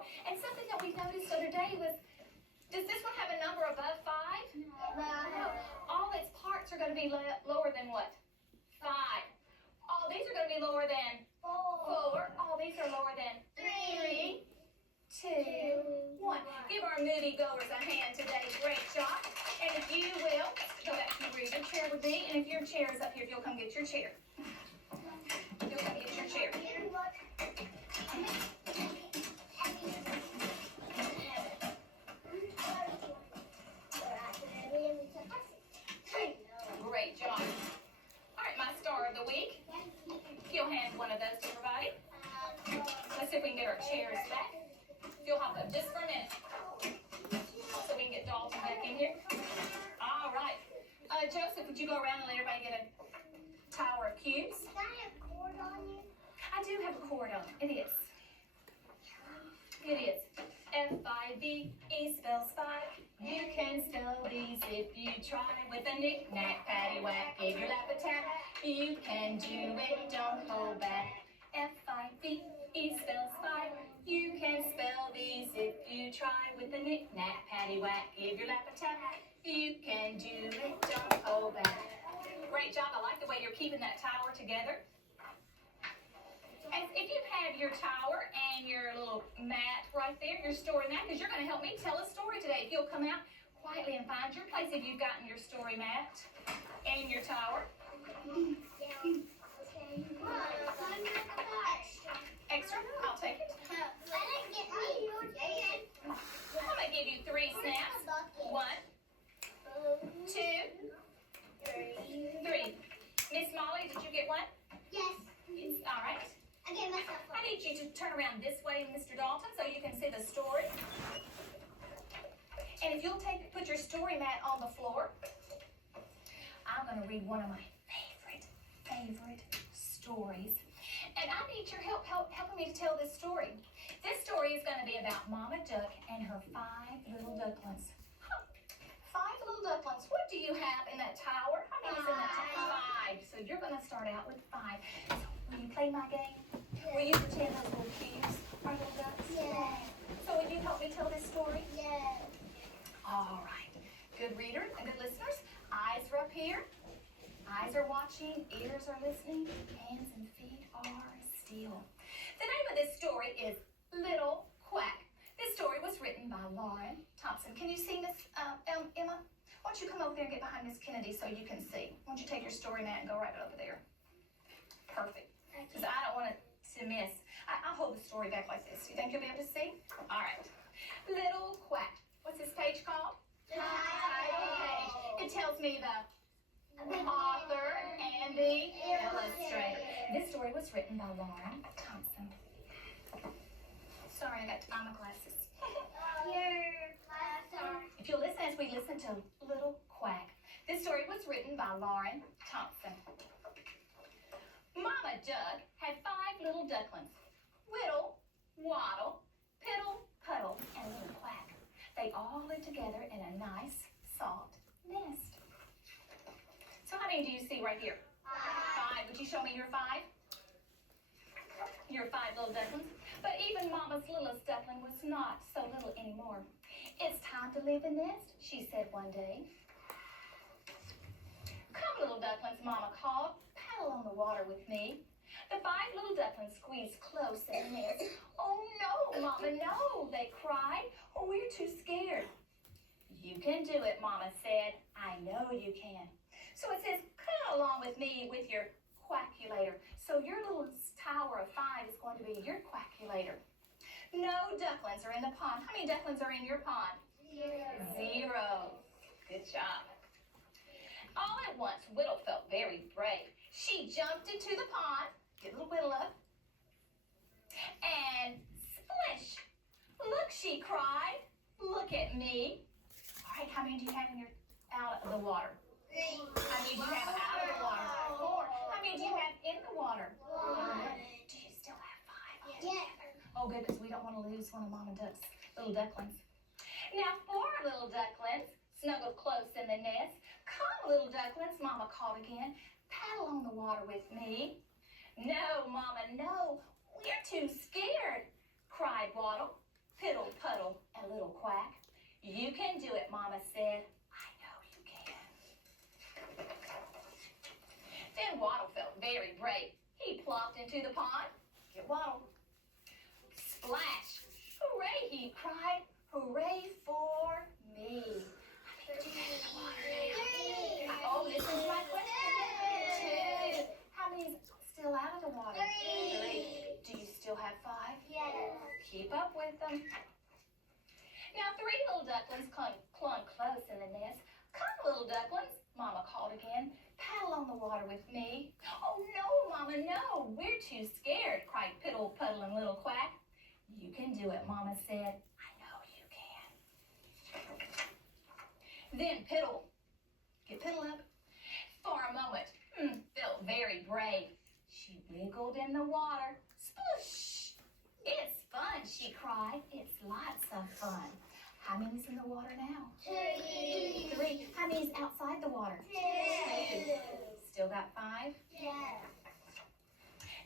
Oh, and something that we noticed the other day was, does this one have a number above 5? No. All its parts are going to be lower than what? 5. All these are going to be lower than 4. All these are lower than 3, 2, 1. Give our moviegoers a hand today. Great job. And if you will, go back to your chair with me. And if your chair is up here, if you'll come get your chair. You'll come get your chair. Great job. All right, my star of the week. If you'll hand one of those to everybody. Let's see if we can get our chairs back. If you'll hop up just for a minute. So we can get Dalton back in here. All right. Joseph, would you go around and let everybody get a tower of cubes? Does that have cord on it? I do have a cord on it. It is. It is. F-I-V-E spells 5. You can spell these if you try. With a knick-knack, paddywhack, give your lap a tap. You can do it, don't hold back. F-I-V-E spells 5. You can spell these if you try. With a knick-knack, paddywhack, give your lap a tap. You can do it, don't hold back. Great job. I like the way you're keeping that tower together. And if you have your tower and your little mat right there, your story mat, because you're going to help me tell a story today. If you'll come out quietly and find your place if you've gotten your story mat and your tower. Extra? I'll take it. I'm going to give you 3 snaps. 1, 2, 3. Miss Molly, did you get one? Yes. All right. I gave myself I need you to turn around this way, Mr. Dalton, so you can see the story. And if you'll put your story mat on the floor, I'm going to read one of my favorite stories. And I need your help helping me to tell this story. This story is going to be about Mama Duck and her 5 little ducklings. 5 little ducklings. What do you have in that tower? How many is in that tower? 5. So you're going to start out with 5. So will you play my game? Will you pretend those little cubes are little ducks? Yeah. So will you help me tell this story? Yeah. All right. Good readers and good listeners. Eyes are up here. Eyes are watching. Ears are listening. Hands and feet are still. The name of this story is Little Quack. This story was written by Lauren Thompson. Can you see Miss Emma? Why don't you come over there and get behind Miss Kennedy so you can see? Why don't you take your story mat and go right over there? Perfect. Because I don't want it to miss. I'll hold the story back like this. You think you'll be able to see? All right. Little Quack. What's this page called? Title page. It tells me the author and the illustrator. This story was written by Lauren Thompson. Sorry, I got to find my glasses. If you'll listen as we listen to Little Quack. This story was written by Lauren Thompson. Mama Duck had 5 little ducklings. Whittle, Waddle, Piddle, Puddle, and Little Quack. They all lived together in a nice, soft nest. So how many do you see right here? 5. Would you show me your 5? Your 5 little ducklings? But even Mama's littlest duckling was not so little anymore. It's time to leave the nest, she said one day. Come, little ducklings, Mama called. Paddle on the water with me. The 5 little ducklings squeezed close in the nest. Oh no, Mama, no, they cried. Oh, we're too scared. You can do it, Mama said. I know you can. So it says, come along with me with your quackulator. So your little tower of 5 is going to be your quackulator. No ducklings are in the pond. How many ducklings are in your pond? 0. Good job. All at once, Whittle felt very brave. She jumped into the pond, get little Whittle up, and splish. Look, she cried. Look at me. All right, how many do you have in your out of the water? 3. How many do you have out of the water? 4. How many do you have in the water? 1. Do you still have 5? Yes. Oh, good, because we don't want to lose one of Mama Duck's little ducklings. Now, 4 little ducklings snuggled close in the nest. Come, little ducklings, Mama called again. Paddle on the water with me. No, Mama, no. We're too scared, cried Waddle. piddle, puddle, and little quack. You can do it, Mama said. I know you can. Then Waddle felt very brave. He plopped into the pond. Get Waddle. Splash! Hooray, he cried. Hooray for me. Oh, listen to my question. 2. How many's still out of the water? 3. Do you still have 5? Yes. Keep up with them. Now 3 little ducklings clung close in the nest. Come, little ducklings, Mama called again. Paddle on the water with me. Oh, no, Mama, no. We're too scared, cried Piddle, Puddle, and Little Quack. You can do it, Mama said. I know you can. Then Piddle, get Piddle up, for a moment, felt very brave. She wiggled in the water. Sploosh! It's fun, she cried. It's lots of fun. How many's in the water now? 3. 3. How many's outside the water? 2. Still got 5? Yes.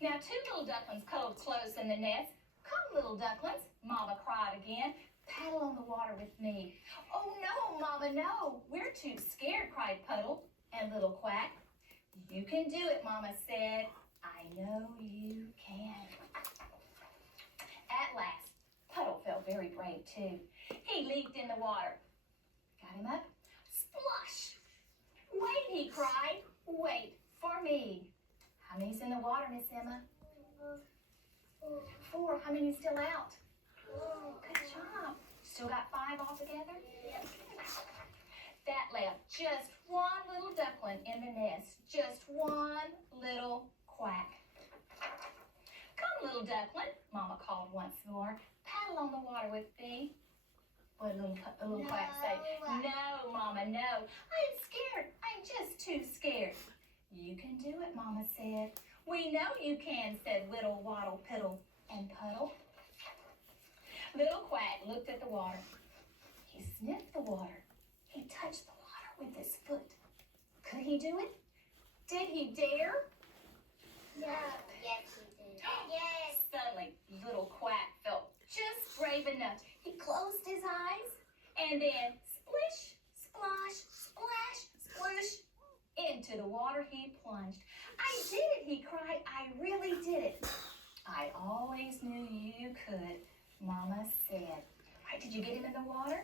Now 2 little ducklings cuddled close in the nest. Come, little ducklings, Mama cried again. Paddle on the water with me. Oh, no, Mama, no. We're too scared, cried Puddle and Little Quack. You can do it, Mama said. I know you can. At last, Puddle felt very brave, too. He leaped in the water. Got him up. Splosh! Wait, he cried. Wait for me. How many's in the water, Miss Emma? 4. How many's still out? Good job. Still got 5 altogether? That left just 1 little duckling in the nest. Just 1 little quack. Come, little duckling, Mama called once more. Paddle on the water with me. What did little quack say? No, Mama, no. I'm scared. I'm just too scared. You can do it, Mama said. We know you can, said Whittle, Waddle, Piddle, and Puddle. Little Quack looked at the water. He sniffed the water. He touched the water with his foot. Could he do it? Did he dare? No. Yes, he did. Yes. Suddenly, Little Quack felt just brave enough. He closed his eyes, and then splish, splosh, splash, sploosh, into the water he plunged. I did it, he cried. I really did it. I always knew you could, Mama said. All right, did you get him in the water?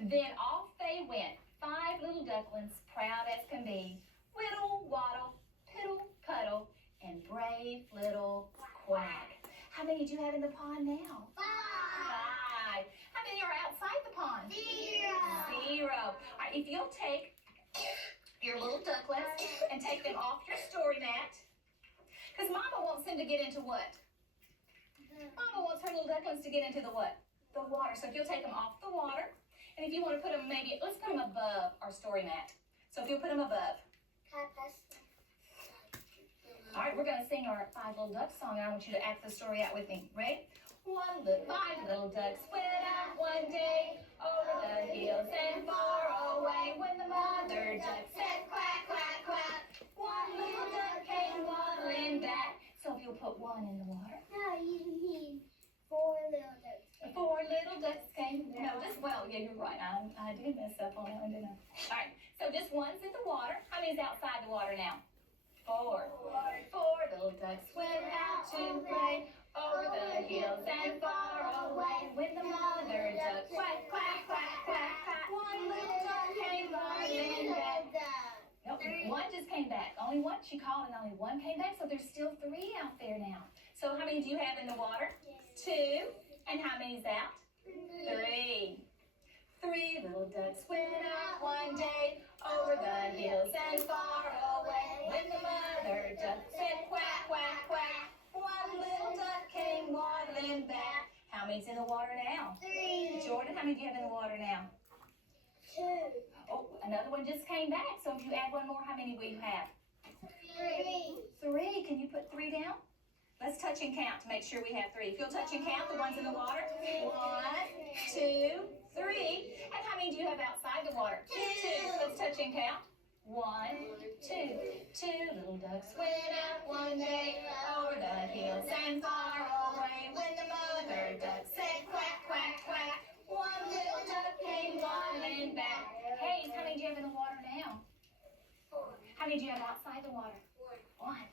Then off they went, 5 little ducklings, proud as can be. Whittle, waddle, piddle, puddle, and brave little Quack. How many do you have in the pond now? 5. 5. How many are outside the pond? 0. 0. All right, if you'll take your little ducklings and take them off your story mat, because Mama wants them to get into what? Mama wants her little ducklings to get into the what? The water. So if you'll take them off the water, and if you want to put them maybe, let's put them above our story mat. So if you'll put them above. All right, we're going to sing our 5 Little Ducks song, and I want you to act the story out with me. Ready? 5 little ducks went out one day over the hills and far away. When the mother duck said quack, quack, quack, 1 little duck came waddling back. So if you'll put 1 in the water. No, you need 4 little ducks. 4 little ducks came. No, just, well, yeah, you're right. I did mess up on that one, didn't I? All right, so just 1's in the water. How many's outside the water now? 4. 4 little ducks went out to play over the hills and far away. When the mother duck quack, quack, quack, quack, quack, 1 little duck came running back. Nope, 1 just came back. Only 1 she called and only 1 came back, so there's still 3 out there now. So how many do you have in the water? 2. And how many's out? 3. 3 little ducks went out one day over the hills and far away. When the mother duck said quack, quack, quack, 1 little duck came waddling back. How many's in the water now? 3. Jordan, how many do you have in the water now? 2. Oh, another one just came back. So if you add 1 more, how many will you have? 3. 3. Can you put 3 down? Let's touch and count to make sure we have 3. If you'll touch and count the ones in the water. 1, 2, 3. And how many do you have outside the water? 2. Let's touch and count. 1, 2. 2 little ducks went out one day over the hills and far away. When the mother duck said quack, many do you have outside the water? One. All right.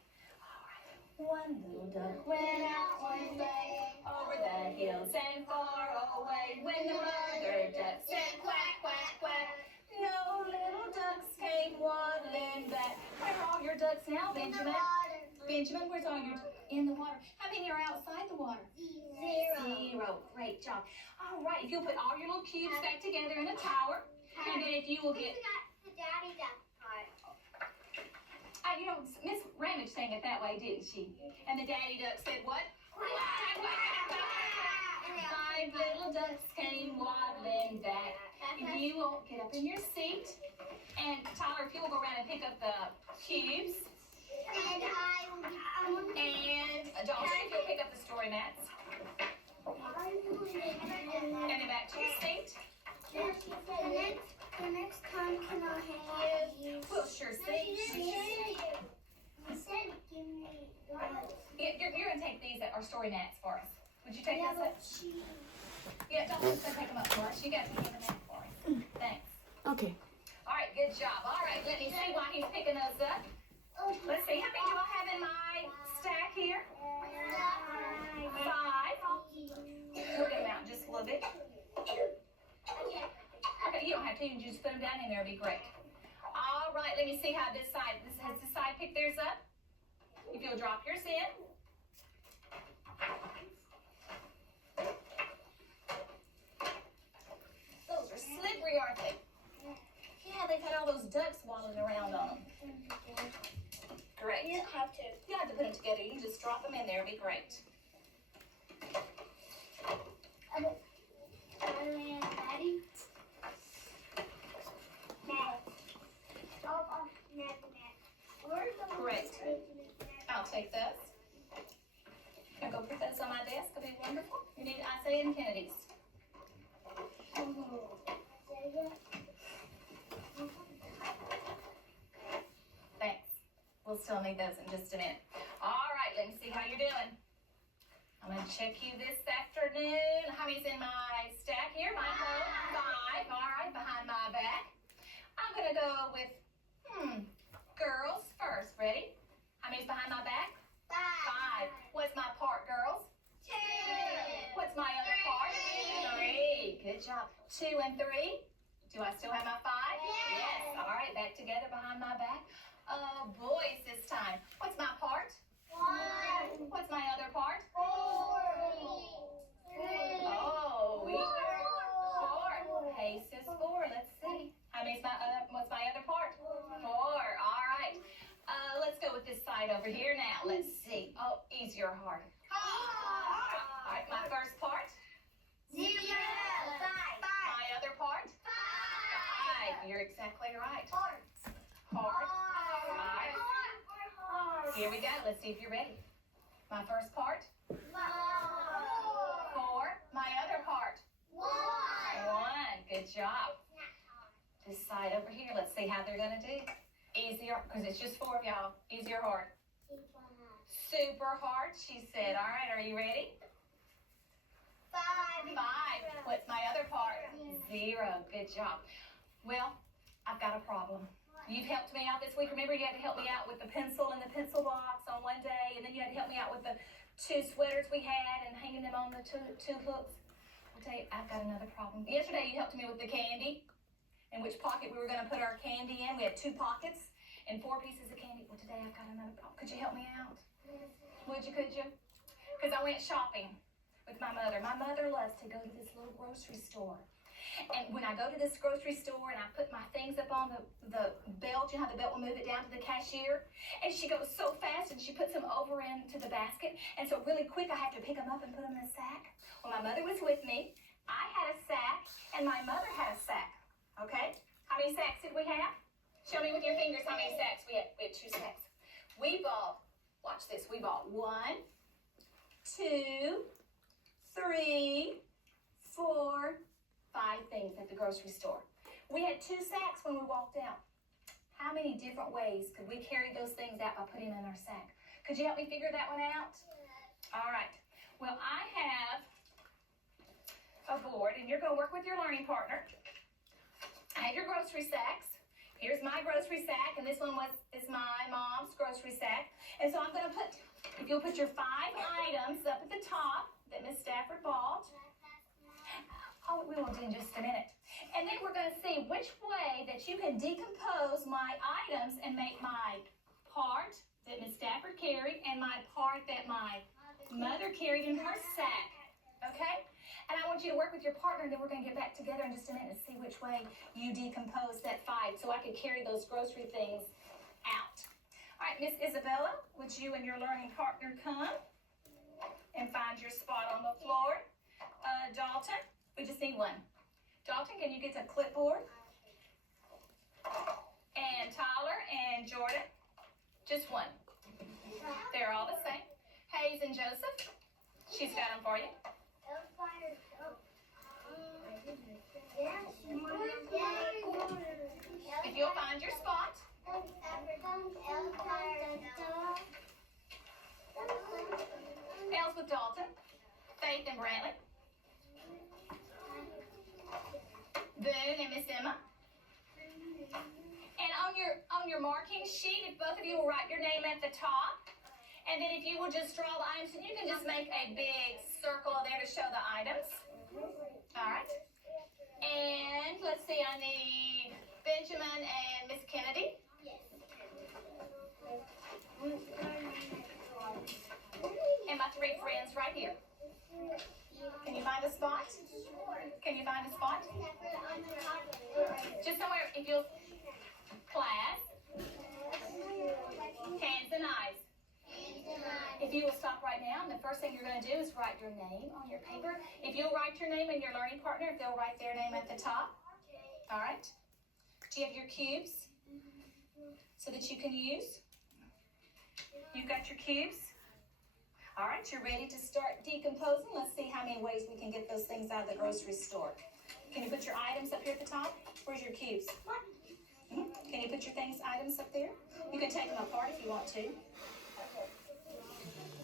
One little duck went out one day over the hills and far away. When the mother duck said quack, quack, quack, no little ducks came waddling back. Where are all your ducks now, Benjamin? Benjamin, where's all your in the water? How many are outside the water? Zero. Great job. All right, if you'll put all your little cubes back together in a tower, and then if you will get... The daddy duck part. You know, Miss Ramage sang it that way, didn't she? And the daddy duck said what? Quack, quack, quack. 5 little ducks came waddling back. If you will get up in your seat, and Tyler, if you will go around and pick up the cubes. And Josh, if you'll pick up the story mats. And then back to your seat. The next time can I have you? We'll sure see. You said give me those. You're going to take these that are story mats for us. Would you take Yeah, those but up? she... Yeah, don't take them up for us. You got to pick them up for us. Thanks. Okay. All right, good job. All right, let me see why he's picking those up. Let's see, how many do I have in my stack here? 5. We'll get them out just a little bit. Okay, you don't have to. You can just put them down in there. It'll be great. All right, let me see how this side, has this side picked theirs up? If you'll drop yours in. Those are slippery, aren't they? Yeah, they've had all those ducks waddling around on them. Great. You have to. You don't have to put them together. You can just drop them in there. It'll be great. Daddy? Great. I'll take those. I'll go put those on my desk. It'll be wonderful. You need Isaiah and Kennedy's. Thanks. We'll still need those in just a minute. All right, let me see how you're doing. I'm going to check you this afternoon. How many's in my stack here? My whole 5. All right, behind my back. I'm going to go with, girls first. Ready? How many's behind my back? 5. What's my part, girls? 2. What's my other part? 3. Good job. 2 and 3. Do I still have my 5? Yes. All right, back together behind my back. Oh, boys this time. What's my part? 1. What's my other part? 4. Oh, 4. Hey, sis, 4. Let's see. What's my other part? 4. All right. Let's go with this side over here now. Let's see. Oh, easy or hard? All right, my first part. 0. 5. My other part? 5. You're exactly right. Hard. All right. Here we go. Let's see if you're ready. My first part. 4. My other part. 1. Good job. This side over here. Let's see how they're going to do. Easier, because it's just 4 of y'all. Easy or hard? Super hard, she said. All right, are you ready? 5. 5. What's my other part? 0. Good job. Well, I've got a problem. You've helped me out this week. Remember, you had to help me out with the pencil in the pencil box on one day, and then you had to help me out with the 2 sweaters we had and hanging them on the two hooks. I'll tell you, I've got another problem. Yesterday, you helped me with the candy, and which pocket we were going to put our candy in. We had 2 pockets and 4 pieces of candy. Well, today I've got another problem. Could you help me out? Would you, could you? Because I went shopping with my mother. My mother loves to go to this little grocery store. And when I go to this grocery store and I put my things up on the belt, you know how the belt will move it down to the cashier? And she goes so fast and she puts them over into the basket. And so really quick I have to pick them up and put them in a sack. Well, my mother was with me. I had a sack and my mother had a sack. Okay? How many sacks did we have? Show me with your fingers how many sacks we had. We had 2 sacks. We bought, watch this, we bought 1, 2, 3, 4, 5 things at the grocery store. We had 2 sacks when we walked out. How many different ways could we carry those things out by putting them in our sack? Could you help me figure that one out? All right. Well, I have a board, and you're going to work with your learning partner. I have your grocery sacks. here's my grocery sack, and this one is my mom's grocery sack. And so I'm going to put, if you'll put your 5 items up at the top that Miss Stafford bought. Oh, we will do in just a minute. And then we're going to see which way that you can decompose my items and make my part that Miss Stafford carried and my part that my mother carried in her sack. Okay? And I want you to work with your partner, and then we're going to get back together in just a minute and see which way you decompose that 5 so I can carry those grocery things out. All right, Miss Isabella, would you and your learning partner come and find your spot on the floor? Dalton, we just need one. Dalton, can you get to clipboard? And Tyler and Jordan, just one. They're all the same. Hayes and Joseph, she's got them for you. If you'll find your spot. L's with Dalton, Faith and Brantley. Boone and Miss Emma. And on your marking sheet, if both of you will write your name at the top, and then if you will just draw the items, and you can just make a big circle there to show the items. All right. And let's see, I need Benjamin and Miss Kennedy. And my 3 friends right here. Can you find a spot? Can you find a spot? Just somewhere, if you'll, class, hands and eyes. If you will stop right now, and the first thing you're going to do is write your name on your paper. If you'll write your name and your learning partner, if they'll write their name at the top. All right. Do you have your cubes so that you can use? You've got your cubes? All right, you're ready to start decomposing. Let's see how many ways we can get those things out of the grocery store. Can you put your items up here at the top? Where's your cubes? Can you put your items up there? You can take them apart if you want to.